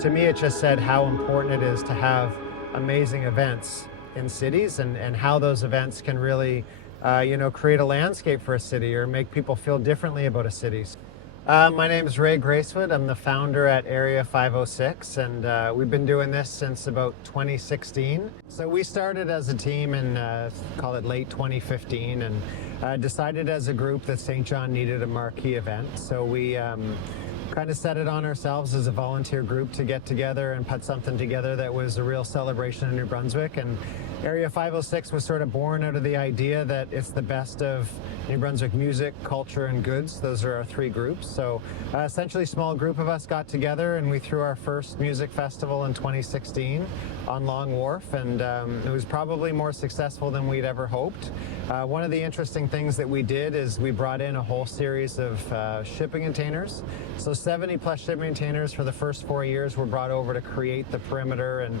to me, it just said how important it is to have amazing events in cities and how those events can really, create a landscape for a city or make people feel differently about a city. My name is Ray Gracewood. I'm the founder at Area 506, and we've been doing this since about 2016. So we started as a team in, call it late 2015, and decided as a group that Saint John needed a marquee event. So we kind of set it on ourselves as a volunteer group to get together and put something together that was a real celebration in New Brunswick. And Area 506 was sort of born out of the idea that it's the best of New Brunswick music, culture, and goods. Those are our three groups. So essentially a small group of us got together and we threw our first music festival in 2016 on Long Wharf, and it was probably more successful than we'd ever hoped. One of the interesting things that we did is we brought in a whole series of shipping containers. So 70 plus shipping containers for the first 4 years were brought over to create the perimeter, and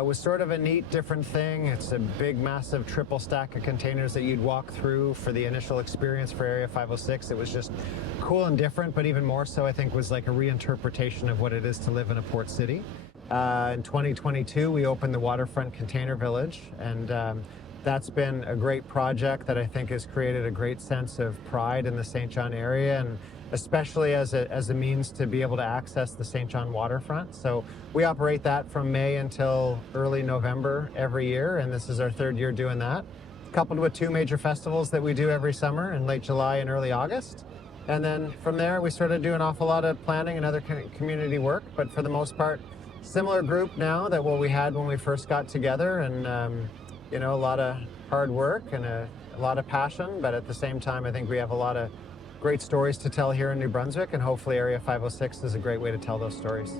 it was sort of a neat, different thing. It's a big, massive triple stack of containers that you'd walk through for the initial experience for Area 506. It was just cool and different, but even more so, I think, was like a reinterpretation of what it is to live in a port city. In 2022, we opened the Waterfront Container Village, and that's been a great project that I think has created a great sense of pride in the Saint John area, and especially as a means to be able to access the Saint John waterfront. So we operate that from May until early November every year, and this is our third year doing that, coupled with two major festivals that we do every summer in late July and early August. And then from there, we started doing an awful lot of planning and other community work, but for the most part, similar group now that what we had when we first got together, and a lot of hard work and a lot of passion, but at the same time, I think we have a lot of great stories to tell here in New Brunswick, and hopefully Area 506 is a great way to tell those stories.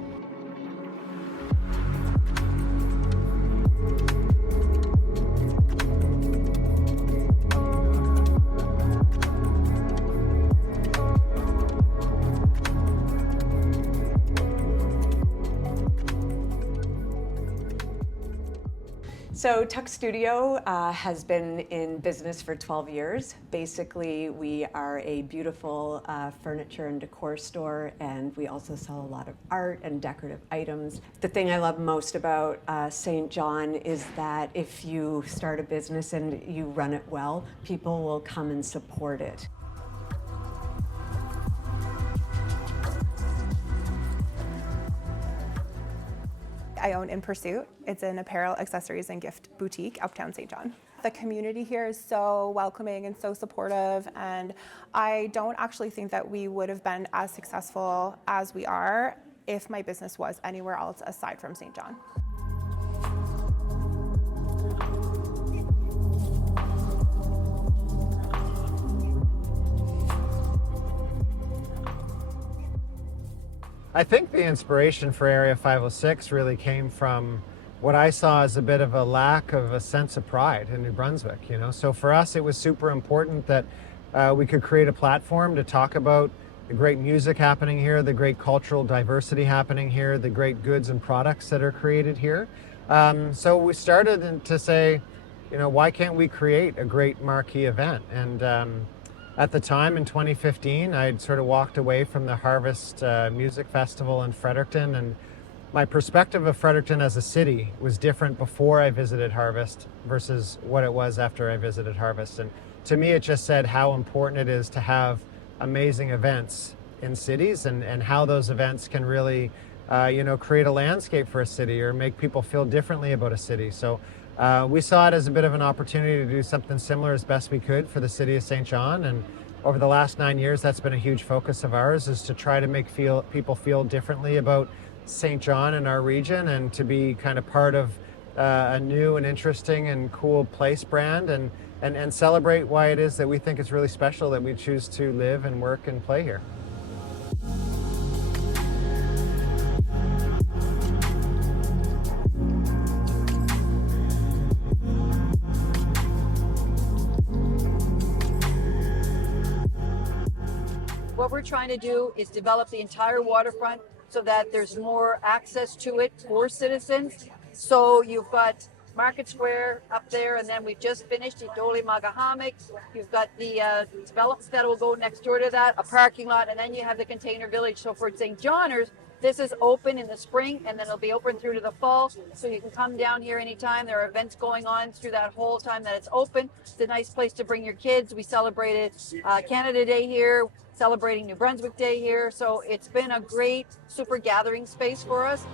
So Tuck Studio has been in business for 12 years. Basically, we are a beautiful furniture and decor store, and we also sell a lot of art and decorative items. The thing I love most about Saint John is that if you start a business and you run it well, people will come and support it. I own In Pursuit. It's an apparel, accessories, and gift boutique uptown Saint John. The community here is so welcoming and so supportive, and I don't actually think that we would have been as successful as we are if my business was anywhere else aside from Saint John. I think the inspiration for Area 506 really came from what I saw as a bit of a lack of a sense of pride in New Brunswick. So for us, it was super important that we could create a platform to talk about the great music happening here, the great cultural diversity happening here, the great goods and products that are created here. So we started to say, why can't we create a great marquee event? And at the time in 2015, I'd sort of walked away from the Harvest Music Festival in Fredericton, and my perspective of Fredericton as a city was different before I visited Harvest versus what it was after I visited Harvest. And to me, it just said how important it is to have amazing events in cities, and how those events can really, create a landscape for a city or make people feel differently about a city. So we saw it as a bit of an opportunity to do something similar as best we could for the city of Saint John, and over the last 9 years, that's been a huge focus of ours, is to try to make people feel differently about Saint John and our region, and to be kind of part of a new and interesting and cool place brand, and celebrate why it is that we think it's really special that we choose to live and work and play here. What we're trying to do is develop the entire waterfront so that there's more access to it for citizens. So you've got Market Square up there, and then we've just finished Idoli Magahamik. You've got the developments that will go next door to that, a parking lot, and then you have the container village. So for St. Johners, This is open in the spring, and then it'll be open through to the fall, so you can come down here anytime. There are events going on through that whole time that it's open. It's a nice place to bring your kids. We celebrated Canada Day here, celebrating New Brunswick Day here, so it's been a great super gathering space for us.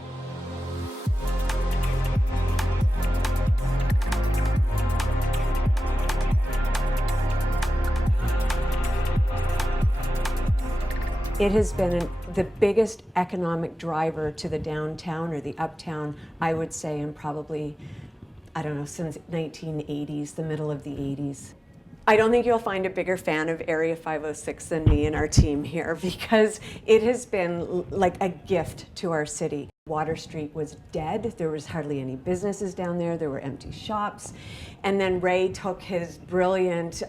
It has been the biggest economic driver to the downtown or the uptown, I would say, in probably, I don't know, since 1980s, the middle of the 80s. I don't think you'll find a bigger fan of Area 506 than me and our team here, because it has been like a gift to our city. Water Street was dead. There was hardly any businesses down there. There were empty shops. And then Ray took his brilliant,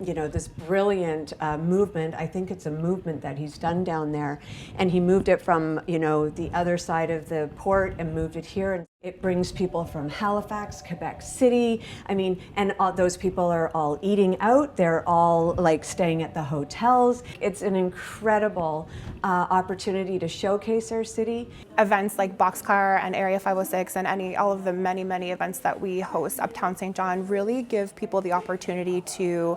this brilliant movement. I think it's a movement that he's done down there. And he moved it from, the other side of the port and moved it here. And it brings people from Halifax, Quebec City. And all those people are all eating out. They're all staying at the hotels. It's an incredible opportunity to showcase our city. Events like Boxcar and Area 506 and all of the many, many events that we host uptown Saint John really give people the opportunity to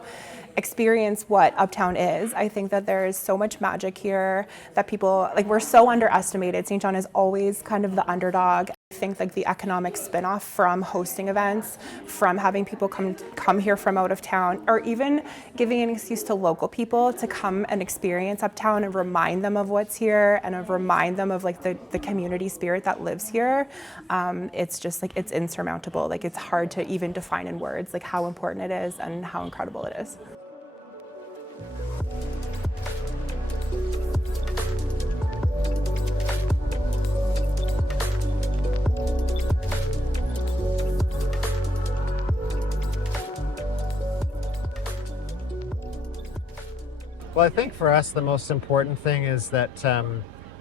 experience what uptown is. I think that there is so much magic here that people, we're so underestimated. Saint John is always kind of the underdog. I think the economic spin-off from hosting events, from having people come here from out of town, or even giving an excuse to local people to come and experience uptown and remind them of what's here and remind them of the community spirit that lives here. It's just it's insurmountable. It's hard to even define in words how important it is and how incredible it is. Well, I think for us the most important thing is that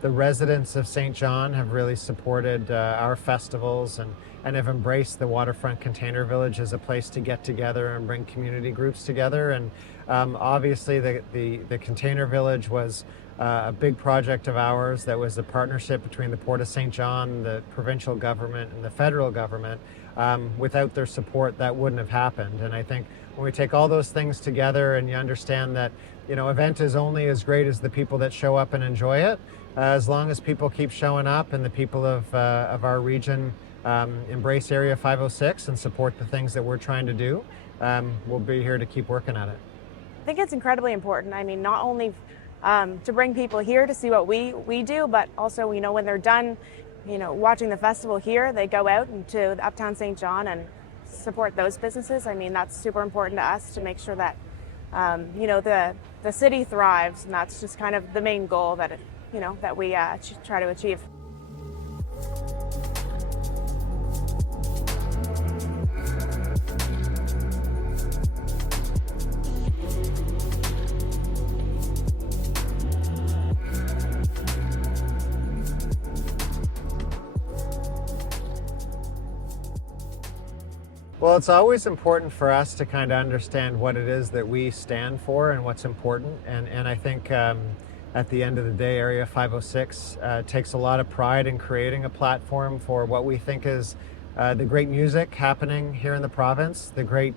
the residents of Saint John have really supported our festivals and have embraced the Waterfront Container Village as a place to get together and bring community groups together. And obviously the Container Village was a big project of ours that was a partnership between the Port of Saint John, the provincial government, and the federal government. Without their support, that wouldn't have happened. And I think when we take all those things together and you understand that event is only as great as the people that show up and enjoy it, as long as people keep showing up and the people of our region embrace Area 506 and support the things that we're trying to do, we'll be here to keep working at it. I think it's incredibly important. Not only to bring people here to see what we do, but also, when they're done, watching the festival here, they go out into uptown Saint John and support those businesses. That's super important to us to make sure that, the city thrives, and that's just kind of the main goal that that we try to achieve. Well, it's always important for us to kind of understand what it is that we stand for and what's important. And I think at the end of the day, Area 506 takes a lot of pride in creating a platform for what we think is the great music happening here in the province, the great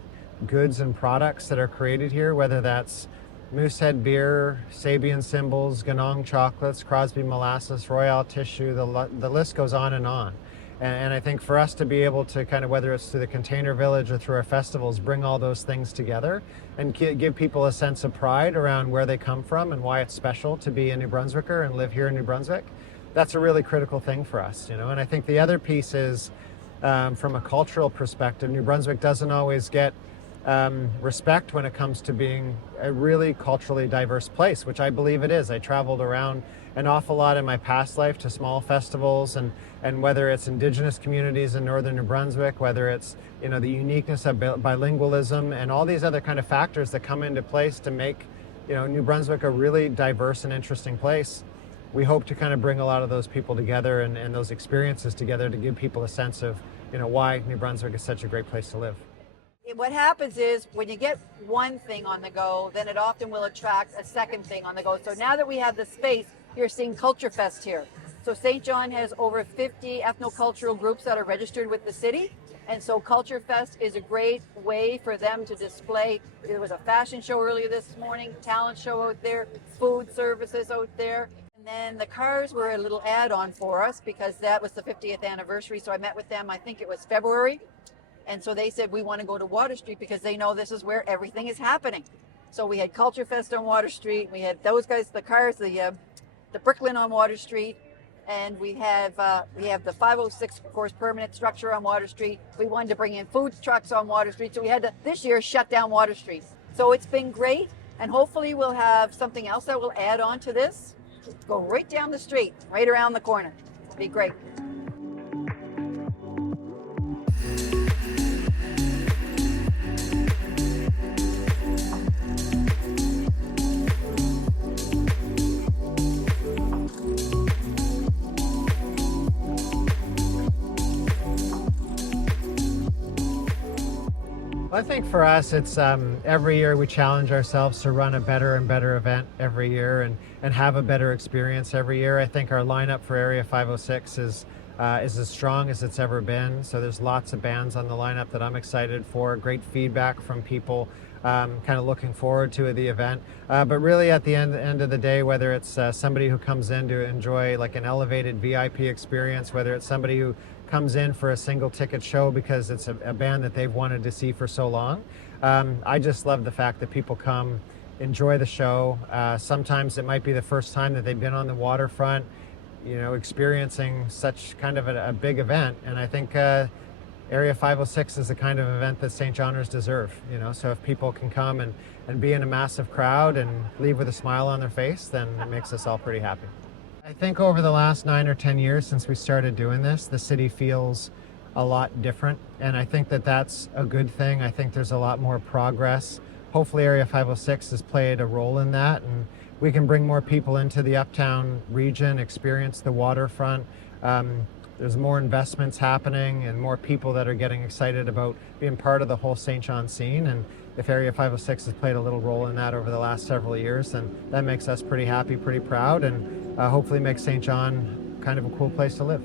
goods and products that are created here, whether that's Moosehead beer, Sabian cymbals, Ganong chocolates, Crosby molasses, Royale tissue, the list goes on and on. And I think for us to be able to kind of, whether it's through the Container Village or through our festivals, bring all those things together and give people a sense of pride around where they come from and why it's special to be a New Brunswicker and live here in New Brunswick, that's a really critical thing for us, And I think the other piece is, from a cultural perspective, New Brunswick doesn't always get respect when it comes to being a really culturally diverse place, which I believe it is. I traveled around an awful lot in my past life to small festivals, and whether it's Indigenous communities in northern New Brunswick, whether it's the uniqueness of bilingualism and all these other kind of factors that come into place to make New Brunswick a really diverse and interesting place. We hope to kind of bring a lot of those people together and those experiences together to give people a sense of why New Brunswick is such a great place to live. What happens is when you get one thing on the go, then it often will attract a second thing on the go. So now that we have the space, you're seeing Culture Fest here. So Saint John has over 50 ethnocultural groups that are registered with the city. And so Culture Fest is a great way for them to display. There was a fashion show earlier this morning, talent show out there, food services out there. And then the cars were a little add-on for us because that was the 50th anniversary. So I met with them, I think it was February. And so they said, we want to go to Water Street because they know this is where everything is happening. So we had Culture Fest on Water Street. We had those guys, the cars, the Brooklyn on Water Street. And we have the 506, of course, permanent structure on Water Street. We wanted to bring in food trucks on Water Street. So we had to, this year, shut down Water Street. So it's been great. And hopefully we'll have something else that will add on to this. Go right down the street, right around the corner. It'll be great. I think for us, it's every year we challenge ourselves to run a better and better event every year and have a better experience every year. I think our lineup for Area 506 is as strong as it's ever been. So there's lots of bands on the lineup that I'm excited for, great feedback from people, kind of looking forward to the event. But really at the end of the day, whether it's somebody who comes in to enjoy like an elevated VIP experience, whether it's somebody who comes in for a single ticket show because it's a band that they've wanted to see for so long. I just love the fact that people come, enjoy the show. Sometimes it might be the first time that they've been on the waterfront, you know, experiencing such kind of a big event. And I think Area 506 is the kind of event that St. Johners deserve, you know. So if people can come and be in a massive crowd and leave with a smile on their face, then it makes us all pretty happy. I think over the last 9 or 10 years since we started doing this, the city feels a lot different. And I think that that's a good thing. I think there's a lot more progress. Hopefully Area 506 has played a role in that, and we can bring more people into the uptown region, experience the waterfront. There's more investments happening and more people that are getting excited about being part of the whole St. John scene. And if Area 506 has played a little role in that over the last several years, then that makes us pretty happy, pretty proud, and hopefully makes St. John kind of a cool place to live.